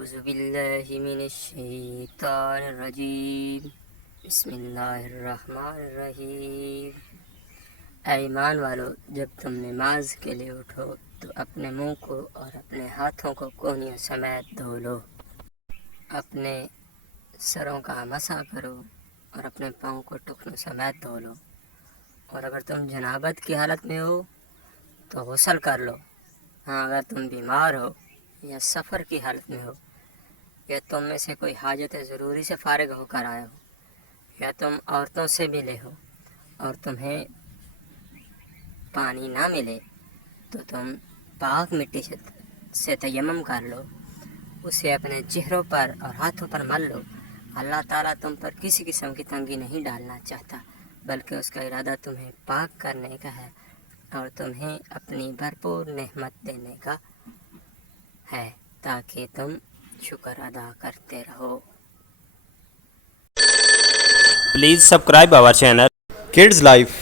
أعوذ بالله من الشيطان الرجیم بسم اللہ الرحمن الرحیم۔ اے ایمان والو، جب تم نماز کے لیے اٹھو تو اپنے منہ کو اور اپنے ہاتھوں کو کونیوں سمیت دھو لو، اپنے سروں کا مسح کرو اور اپنے پاؤں کو ٹخنوں سمیت دھو لو، اور اگر تم جنابت کی حالت میں ہو تو غسل کر لو۔ ہاں، اگر تم بیمار ہو یا سفر کی حالت میں ہو، یا تم میں سے کوئی حاجت ضروری سے فارغ ہو کر آئے ہو، یا تم عورتوں سے ملے ہو اور تمہیں پانی نہ ملے، تو تم پاک مٹی سے تیمم کر لو، اسے اپنے چہروں پر اور ہاتھوں پر مل لو۔ اللہ تعالیٰ تم پر کسی قسم کی تنگی نہیں ڈالنا چاہتا، بلکہ اس کا ارادہ تمہیں پاک کرنے کا ہے اور تمہیں اپنی بھرپور نعمت دینے کا ہے تاکہ تم شکر ادا کرتے رہو۔ Please subscribe our channel Kids Life